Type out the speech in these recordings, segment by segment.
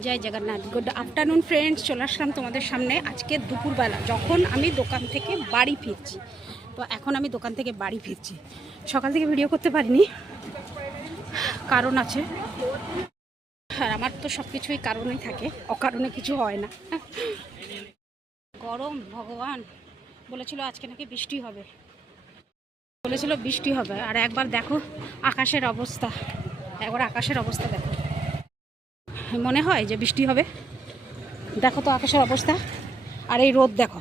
Joy Jagannath. Good afternoon friends চলে আসলাম তোমাদের সামনে আজকে দুপুরবেলা, যখন আমি দোকান থেকে বাড়ি ফিরছি। তো এখন আমি দোকান থেকে বাড়ি ফিরছি। সকাল থেকে ভিডিও করতে পারিনি। কারণ আছে। আর আমার তো সব কিছুই কারণেই থাকে। অকারণে কিছু হয় না। গরম, ভগবান। বলেছিল আজকে নাকি বৃষ্টি হবে। বলেছিল বৃষ্টি হবে, আর একবার দেখো আকাশের অবস্থা। একবার আকাশের অবস্থা দেখো। মনে হয় যে বৃষ্টি হবে। দেখো তো আকাশের অবস্থা, আর এই রোদ দেখো।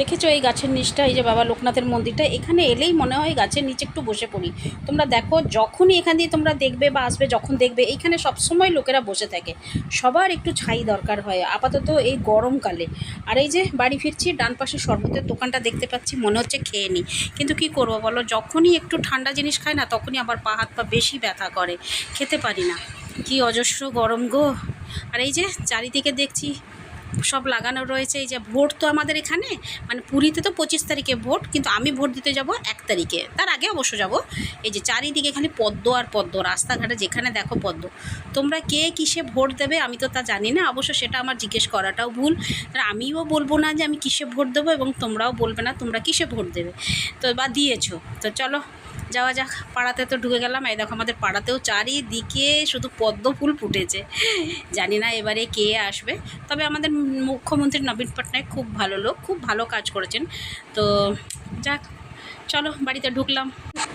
দেখেছ এই গাছের নিচটা, এই যে বাবা লোকনাথের মন্দিরটা, এখানে এলেই মনে হয় গাছের নিচে একটু বসে পড়ি। তোমরা দেখো, যখনই এখান দিয়ে তোমরা দেখবে বা আসবে, যখন দেখবে, এইখানে সবসময় লোকেরা বসে থাকে। সবার একটু ছাই দরকার হয়, আপাতত এই গরমকালে। আর এই যে বাড়ি ফিরছি, ডান পাশে শরবতের দোকানটা দেখতে পাচ্ছি, মনে হচ্ছে খেয়ে নিই। কিন্তু কি করব বলো, যখনই একটু ঠান্ডা জিনিস খাই না, তখনই আবার পা হাত পা বেশি ব্যথা করে। খেতে পারি না। কি অজস্র গরম গো। আর এই যে চারিদিকে দেখছি সব লাগানো রয়েছে। এই যে ভোট তো আমাদের এখানে মানে পুরীতে তো পঁচিশ তারিখে ভোট, কিন্তু আমি ভোট দিতে যাব এক তারিখে। তার আগে অবশ্য যাব। এই যে চারিদিকে খালি পদ্ম আর পদ্ম, রাস্তাঘাটে যেখানে দেখো পদ্ম। তোমরা কে কিসে ভোট দেবে আমি তো তা জানি না। অবশ্য সেটা আমার জিজ্ঞেস করাটাও ভুল। আমিও বলব না যে আমি কিসে ভোট দেবো এবং তোমরাও বলবে না তোমরা কিসে ভোট দেবে। তো বা দিয়েছ। তো চলো যাওয়া যাক, পাড়াতে তো ঢুকে গেলাম। এই দেখো আমাদের পাড়াতেও চারিদিকে শুধু পদ্ম ফুল ফুটেছে। জানি না এবারে কে আসবে। তবে আমাদের মুখ্যমন্ত্রী নবীন পটনায়ক খুব ভালো লোক, খুব ভালো কাজ করেছেন। তো যাক, চলো বাড়িতে ঢুকলাম।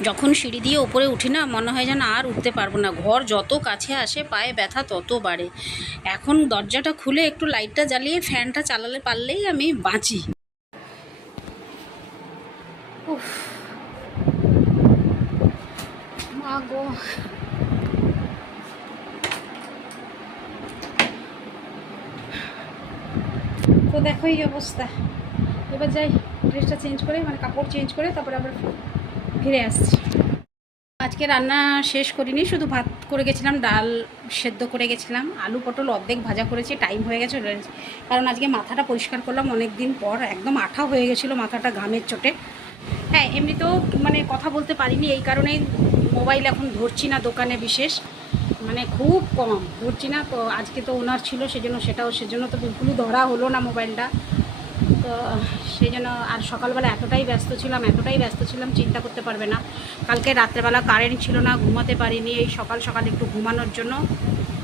যখন সিঁড়ি দিয়ে ওপরে উঠি না, মনে হয় যেন আর উঠতে পারব না। ঘর যত কাছে আসে, পায়ে ব্যথা তত বাড়ে। এখন দরজাটা খুলে একটু লাইটটা জ্বালিয়ে ফ্যানটা চালালে পারলেই আমি বাঁচি। মা গো তো দেখো এই অবস্থা। এবার যাই ড্রেসটা চেঞ্জ করে মানে কাপড় চেঞ্জ করে, তারপরে আবার ফিরে আসছি। আজকে রান্না শেষ করিনি, শুধু ভাত করে গেছিলাম, ডাল সেদ্ধ করে গেছিলাম। আলু পটল অর্ধেক ভাজা করেছি টাইম হয়ে গেছে। কারণ আজকে মাথাটা পরিষ্কার করলাম অনেক দিন পর, একদম আঠা হয়ে গেছিল মাথাটা ঘামের চোটে। হ্যাঁ এমনিতেও মানে কথা বলতে পারিনি, এই কারণেই মোবাইল এখন ধরছি না দোকানে বিশেষ মানে খুব কম। ধরছি না, তো আজকে তো ওনার ছিল সেজন্য সেটাও, সেজন্য তো বিলকুলই ধরা হলো না মোবাইলটা। তো সেই জন্য আর সকালবেলা এতটাই ব্যস্ত ছিলাম, এতটাই ব্যস্ত ছিলাম, চিন্তা করতে পারবে না। কালকে রাত্রেবেলা কারেন্ট ছিল না, ঘুমাতে পারিনি, এই সকাল সকাল একটু ঘুমানোর জন্য।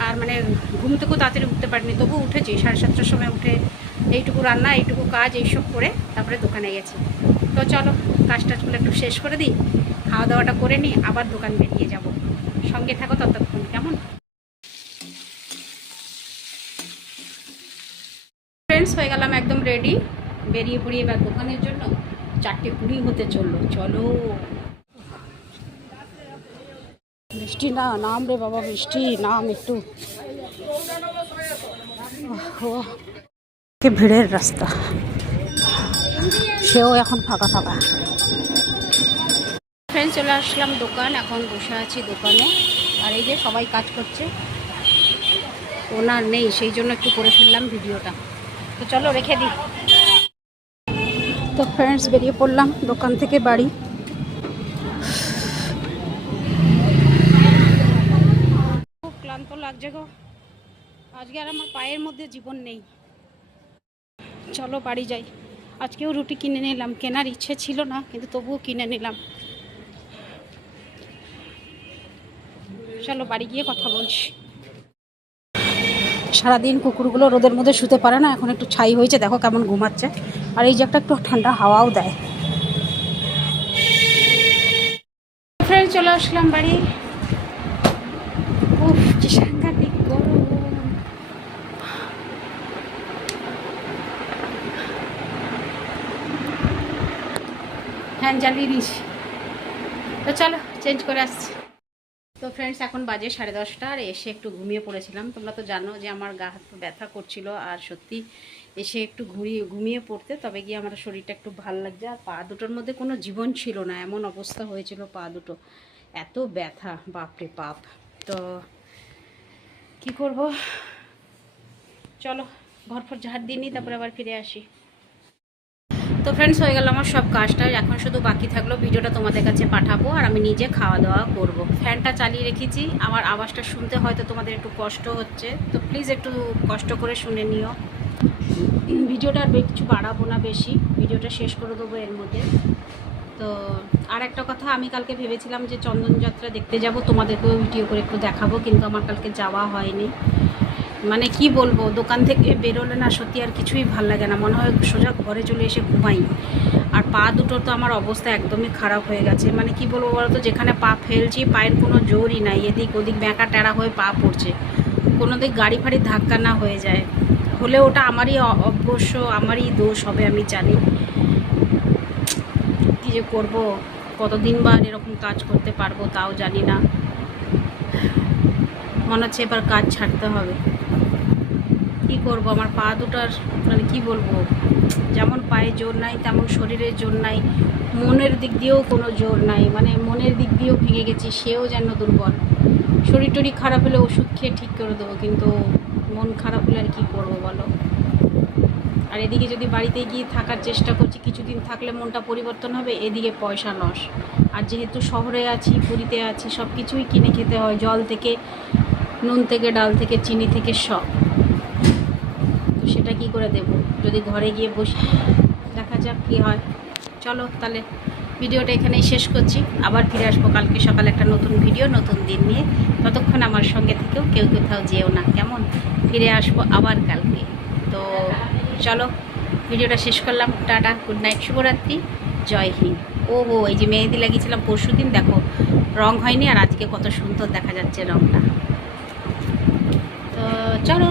আর মানে ঘুম থেকেও তাড়াতাড়ি উঠতে পারিনি, তবু উঠেছি, সাড়ে সাতটার সময় উঠে এইটুকু রান্না, এইটুকু কাজ, এইসব করে তারপরে দোকানে গেছি। তো চলো কাজ টাজগুলো একটু শেষ করে দিই খাওয়া দাওয়াটা করে নিই আবার দোকান বেরিয়ে যাব। সঙ্গে থাকো ততক্ষণ, কেমন? ফ্রেন্ডস হয়ে গেলাম একদম রেডি বেরিয়ে পড়ি এবার দোকানের জন্য। চারটে কুড়ি হতে চলল, চলো। বৃষ্টি না, নাম রে বাবা বৃষ্টি নাম একটু। ভিড়ের রাস্তা। সেও এখন ফাঁকা ফাঁকা। ফ্রেন্ড চলে আসলাম দোকান, এখন বসে আছি দোকানে। আর এই যে সবাই কাজ করছে। ওনার নেই, সেই জন্য একটু করে ফেললাম ভিডিওটা। তো চলো রেখে দিই। তো ফ্রেন্ডস বেরিয়ে পড়লাম দোকান থেকে বাড়ি। খুব ক্লান্ত লাগছে গো। আজকে আর আমার পায়ের মধ্যে জীবন নেই। চলো বাড়ি যাই। আজকেও রুটি কিনে নিলাম, কেনার ইচ্ছে ছিল না, কিন্তু তবুও কিনে নিলাম। চলো বাড়ি গিয়ে কথা বলছি। সারাদিন কুকুরগুলো রোদের মধ্যে শুতে পারে না, এখন একটু ছাই হয়েছে, দেখো কেমন ঘুমাচ্ছে। আর এই যে একটা একটু ঠান্ডা হাওয়াও দেয়। ফ্রেন্ড চলে আসলাম বাড়ি। উফ ফ্যান জ্বালিয়ে দিয়েছি তো চলো চেঞ্জ করে আসছি। তো ফ্রেন্ডস এখন বাজে সাড়ে দশটা আর এসে একটু ঘুমিয়ে পড়েছিলাম। তোমরা তো জানো যে আমার গা হাত ব্যথা করছিল আর সত্যি এসে একটু ঘুরিয়ে ঘুমিয়ে পড়তে, তবে গিয়ে আমার শরীরটা একটু ভালো লাগছে। আর পা দুটোর মধ্যে কোনো জীবন ছিল না, এমন অবস্থা হয়েছিল পা দুটো। এত ব্যথা, বাপরে পাপ তো কি করব? চলো, ঘর ঝাড় দিয়ে নিই, তারপরে আবার ফিরে আসি। তো ফ্রেন্ডস হয়ে গেল আমার সব কাজটা এখন শুধু বাকি থাকল ভিডিওটা তোমাদের কাছে পাঠাবো আর আমি নিজে খাওয়া দাওয়া করব। ফ্যানটা চালিয়ে রেখেছি। আমার আওয়াজটা শুনতে হয়তো তোমাদের একটু কষ্ট হচ্ছে। তো প্লিজ একটু কষ্ট করে শুনে নিও। ভিডিওটা আর কিছু বাড়াবো না বেশি। ভিডিওটা শেষ করে দেবো এর মধ্যে। তো আর একটা কথা, আমি কালকে ভেবেছিলাম যে চন্দনযাত্রা দেখতে যাব। তোমাদেরকেও ভিডিও করে একটু দেখাবো, কিন্তু আমার কালকে যাওয়া হয়নি। মানে কি বলব, দোকান থেকে বেরোলে না সত্যি আর কিছুই ভালো লাগে না। মনে হয় সোজা ঘরে চলে এসে ঘুমাই। আর পা দুটো তো আমার অবস্থা একদমই খারাপ হয়ে গেছে। মানে কি বলব বলো তো যেখানে পা ফেলছি, পায়ের কোনো জোরই নাই। এদিক ওদিক ব্যাঁকা টেরা হয়ে পা পড়ছে। কোনো দিক গাড়ি ফাড়ি ধাক্কা না হয়ে যায়। হলে ওটা আমারই অবশ্য আমারই দোষ হবে, আমি জানি। কী যে করব? কতদিন বা এরকম কাজ করতে পারব তাও জানি না। মনে হচ্ছে এবার কাজ ছাড়তে হবে। কি করব? আমার পা দুটার মানে কি বলব? যেমন পায়ে জোর নাই, তেমন শরীরের জোর নাই, মনের দিক দিয়েও কোনো জোর নাই মানে মনের দিক দিয়েও ভেঙে গেছি, সেও যেন দুর্বল। শরীর টরি খারাপ হলে ওষুধ খেয়ে ঠিক করে দেবো, কিন্তু মন খারাপ হলে আর কী করব বলো? আর এদিকে যদি বাড়িতে গিয়ে থাকার চেষ্টা করছি, কিছুদিন থাকলে মনটা পরিবর্তন হবে, এদিকে পয়সা লস আর যেহেতু শহরে আছি, পুরীতে আছি সব কিছুই কিনে খেতে হয়, জল থেকে, নুন থেকে, ডাল থেকে, চিনি থেকে সব। সেটা কি করে দেব? যদি ঘরে গিয়ে বসি দেখা যাক কী হয়। চলো তাহলে ভিডিওটা এখানেই শেষ করছি। আবার ফিরে আসব কালকে সকালে একটা নতুন ভিডিও, নতুন দিন নিয়ে। ততক্ষণ আমার সঙ্গে থেকেও কেউ কোথাও যেও না, কেমন? ফিরে আসব আবার কালকে। তো চলো, ভিডিওটা শেষ করলাম। টাটা গুড নাইট শুভরাত্রি, জয় হিন্দ। ও হো এই যে মেহেদি লাগিয়েছিলাম পরশু দিন, দেখো, রং হয়নি আর আজকে কত সুন্দর দেখা যাচ্ছে রংটা। তো চলো।